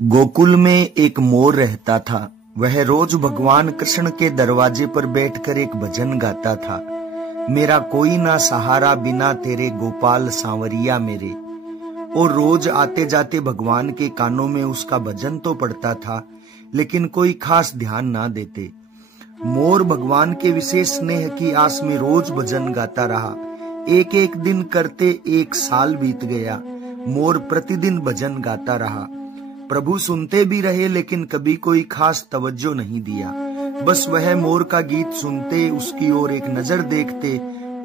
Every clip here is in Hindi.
गोकुल में एक मोर रहता था। वह रोज भगवान कृष्ण के दरवाजे पर बैठकर एक भजन गाता था। मेरा कोई ना सहारा बिना तेरे गोपाल सांवरिया मेरे। और रोज आते जाते भगवान के कानों में उसका भजन तो पड़ता था, लेकिन कोई खास ध्यान ना देते। मोर भगवान के विशेष स्नेह की आस में रोज भजन गाता रहा। एक एक दिन करते एक साल बीत गया। मोर प्रतिदिन भजन गाता रहा। प्रभु सुनते भी रहे, लेकिन कभी कोई खास तवज्जो नहीं दिया। बस वह मोर का गीत सुनते, उसकी ओर एक नजर देखते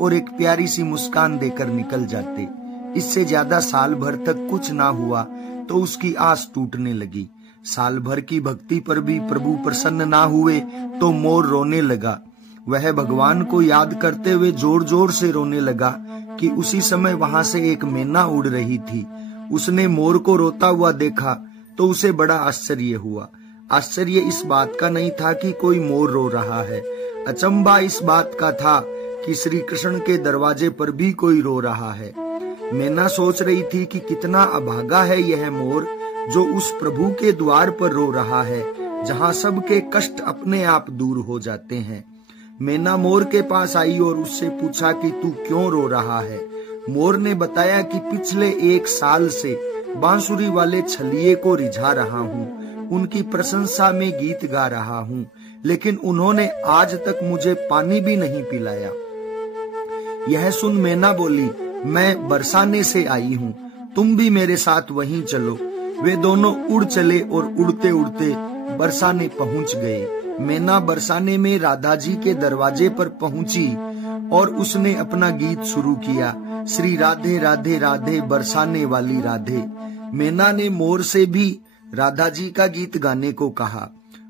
और एक प्यारी सी मुस्कान देकर निकल जाते। इससे ज्यादा साल भर तक कुछ ना हुआ तो उसकी आस टूटने लगी। साल भर की भक्ति पर भी प्रभु प्रसन्न ना हुए तो मोर रोने लगा। वह भगवान को याद करते हुए जोर जोर से रोने लगा कि उसी समय वहां से एक मैना उड़ रही थी। उसने मोर को रोता हुआ देखा तो उसे बड़ा आश्चर्य हुआ। आश्चर्य इस बात का नहीं था कि कोई मोर रो रहा है, अचंभा इस बात का था कि श्री कृष्ण के दरवाजे पर भी कोई रो रहा है। मैना सोच रही थी कि कितना अभागा है यह मोर, जो उस प्रभु के द्वार पर रो रहा है जहाँ सबके कष्ट अपने आप दूर हो जाते हैं। मैना मोर के पास आई और उससे पूछा कि तू क्यों रो रहा है। मोर ने बताया कि पिछले एक साल से बांसुरी वाले छलिए को रिझा रहा हूँ, उनकी प्रशंसा में गीत गा रहा हूँ, लेकिन उन्होंने आज तक मुझे पानी भी नहीं पिलाया। यह सुन मैना बोली, मैं बरसाने से आई हूँ, तुम भी मेरे साथ वहीं चलो। वे दोनों उड़ चले और उड़ते उड़ते बरसाने पहुंच गए। मैना बरसाने में राधा जी के दरवाजे पर पहुंची और उसने अपना गीत शुरू किया, श्री राधे राधे राधे बरसाने वाली राधे। मैना ने मोर से भी राधा जी का गीत गाने को कहा।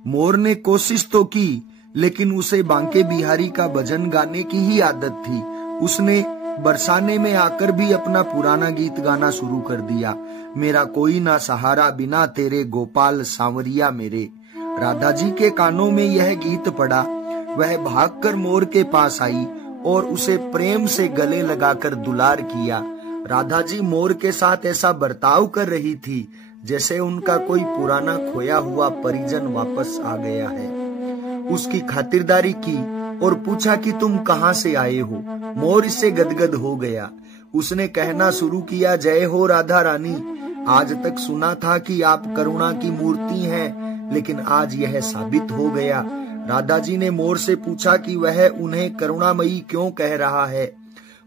मोर ने कोशिश तो की, लेकिन उसे बांके बिहारी का भजन गाने की ही आदत थी। उसने बरसाने में आकर भी अपना पुराना गीत गाना शुरू कर दिया, मेरा कोई ना सहारा बिना तेरे गोपाल सांवरिया मेरे। राधा जी के कानों में यह गीत पड़ा। वह भागकर मोर के पास आई और उसे प्रेम से गले लगाकर दुलार किया। राधा जी मोर के साथ ऐसा बर्ताव कर रही थी जैसे उनका कोई पुराना खोया हुआ परिजन वापस आ गया है। उसकी खातिरदारी की और पूछा कि तुम कहाँ से आए हो। मोर इससे गदगद हो गया। उसने कहना शुरू किया, जय हो राधा रानी, आज तक सुना था कि आप करुणा की मूर्ति हैं, लेकिन आज यह साबित हो गया। राधा जी ने मोर से पूछा कि वह उन्हें करुणामयी क्यों कह रहा है।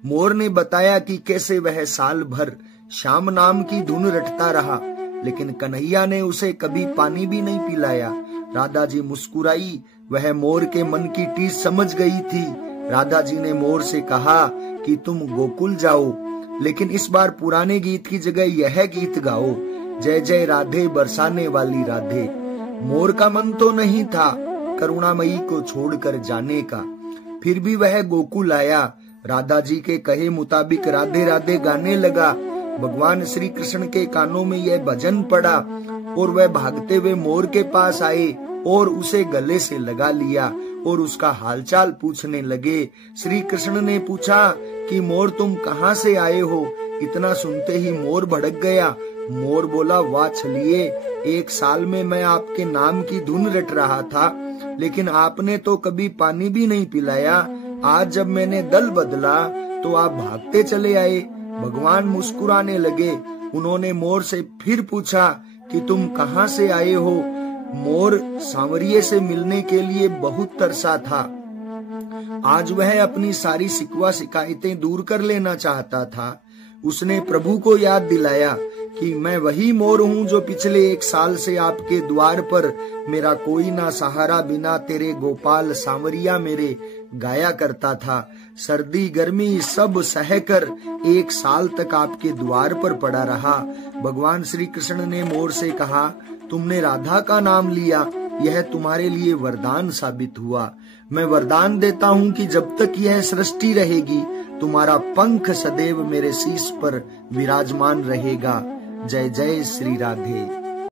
मोर ने बताया कि कैसे वह साल भर श्याम नाम की धुन रटता रहा, लेकिन कन्हैया ने उसे कभी पानी भी नहीं पिलाया। राधा जी मुस्कुराई। वह मोर के मन की टीस समझ गई थी। राधा जी ने मोर से कहा कि तुम गोकुल जाओ, लेकिन इस बार पुराने गीत की जगह यह गीत गाओ, जय जय राधे बरसाने वाली राधे। मोर का मन तो नहीं था करुणामयी को छोड़कर जाने का, फिर भी वह गोकुल आया। राधा जी के कहे मुताबिक राधे राधे गाने लगा। भगवान श्री कृष्ण के कानों में यह भजन पड़ा और वह भागते हुए मोर के पास आए और उसे गले से लगा लिया और उसका हालचाल पूछने लगे। श्री कृष्ण ने पूछा कि मोर तुम कहाँ से आए हो। इतना सुनते ही मोर भड़क गया। मोर बोला, वाह छलिए, एक साल में मैं आपके नाम की धुन रट रहा था, लेकिन आपने तो कभी पानी भी नहीं पिलाया। आज जब मैंने दल बदला तो आप भागते चले आए। भगवान मुस्कुराने लगे। उन्होंने मोर से फिर पूछा कि तुम कहाँ से आए हो। मोर सांवरिये से मिलने के लिए बहुत तरसा था। आज वह अपनी सारी शिकवा शिकायतें दूर कर लेना चाहता था। उसने प्रभु को याद दिलाया कि मैं वही मोर हूँ जो पिछले एक साल से आपके द्वार पर मेरा कोई ना सहारा बिना तेरे गोपाल सांवरिया मेरे गाया करता था। सर्दी गर्मी सब सहकर एक साल तक आपके द्वार पर पड़ा रहा। भगवान श्री कृष्ण ने मोर से कहा, तुमने राधा का नाम लिया, यह तुम्हारे लिए वरदान साबित हुआ। मैं वरदान देता हूँ कि जब तक यह सृष्टि रहेगी, तुम्हारा पंख सदैव मेरे शीश पर विराजमान रहेगा। जय जय श्री राधे।